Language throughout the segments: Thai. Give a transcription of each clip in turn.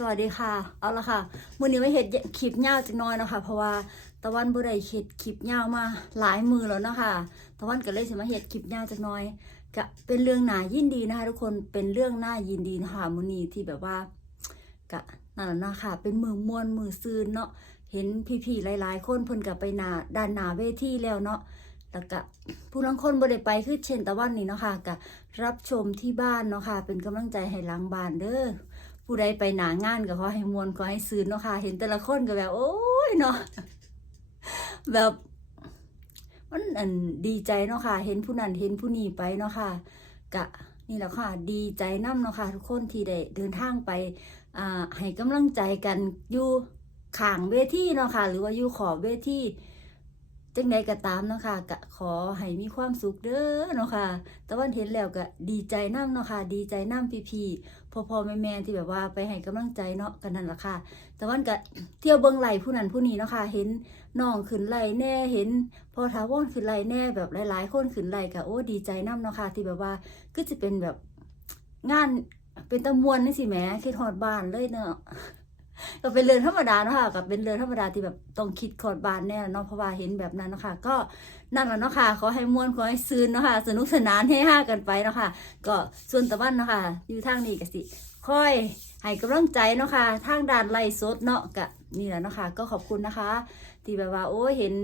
สวัสดีค่ะ เอาละค่ะมื้อนี้ไม่เห็ดคลิปยาวจักหน้อยเนาะคะเพราะว่าตะวันบ่ได้เฮ็ดคลิปยาวมาหลายมือแล้วเนาะค่ะตะวันก็เลยสิมาเฮ็ดคลิปยาวจักหน้อยก็เป็นเรื่องหนายินดีนะคะทุกคนเป็นเรื่องหน่ายินดีนะคะมื้อนี้ที่แบบว่าก็นั่นแหละนะค่ะเป็นมือม้วนมือซืนเนาะเห็นพี่ๆหลาย ๆ คนเพิ่นก็ไปหนาด้านหนาเวทีแล้วเนาะแล้วก็ผู้ลางคนบ่ได้ไปคือเช่นตะวันนี่เนาะค่ะก็รับชมที่บ้านเนาะค่ะเป็นกำลังใจให้หลังบ้านเด้อ ผู้ใดไปหนางานก็ขอให้มวนขอให้ซื้อเนาะค่ะ เห็นแต่ละคนก็แบบ โอ้ยเนาะแบบมันอันดีใจเนาะค่ะ เห็นผู้นั้นเห็นผู้นี้ไปเนาะค่ะ กะนี่แหละค่ะ ดีใจนํเนาะค่ะ ทุกคนที่ได้เดินทางไปอ่าให้กำลังใจกันอยู่ข้างเวทีเนาะค่ะ หรือว่าอยู่ขอบเวที จังใดก็ตามเนาะค่ะกะขอให้มีความสุขเด้อเนาะค่ะต่วันเห็นแล้วก็ดีใจนํเนาะค่ะ ดีใจนํพี่ๆพ่อพ่อแม่แม่ที่แบบว่าไปให้กำลังใจเนาะกันนั่นแหละค่ะต่วันก็เที่ยวเบิ่งไหลผู้นั้นผู้นี้เนาะค่ะ เห็นน้องขึ้นไหลแน่เห็นพอท้าวอนขึ้นไหลแน่แบบหลาย ๆ คนขึ้นไหลก็โอ้ดีใจนํเนาะค่ะ ที่แบบว่าก็จะเป็นแบบงานเป็นตะมวนนี่สิแหมคิดฮอดบ้านเลยเนาะ ก็เป็นเรือนธรรมดาเนาะค่ะกับเป็นเรือนธรรมดาที่แบบต้องคิดคอดบานแน่เนาะเพราะว่าเห็นแบบนั้นเนาะค่ะก็นั่นแหละเนาะค่ะขอให้ม่วนขอให้ซืนเนาะค่ะสนุกสนานให้ห้ากันไปเนาะค่ะก็ส่วนตะวันเนาะค่ะอยู่ทางนี้ก็สิค่อยให้กำลังใจเนาะค่ะทางด้านไล่สดเนาะกะนี่แหละเนาะค่ะก็ขอบคุณนะคะ ที่แบบว่าโอ้เห็น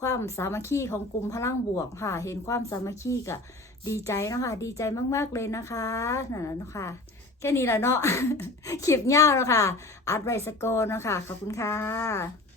ความสามัคคีของกลุ่มพลังบวกค่ะ เห็นความสามัคคีกะดีใจเนาะค่ะดีใจมากๆเลยนะคะนั่นแหละเนาะค่ะ แค่นี้แหละเนาะคลิปยาวแล้วค่ะ อัดไว้สกกอนเนาะค่ะ ขอบคุณค่ะ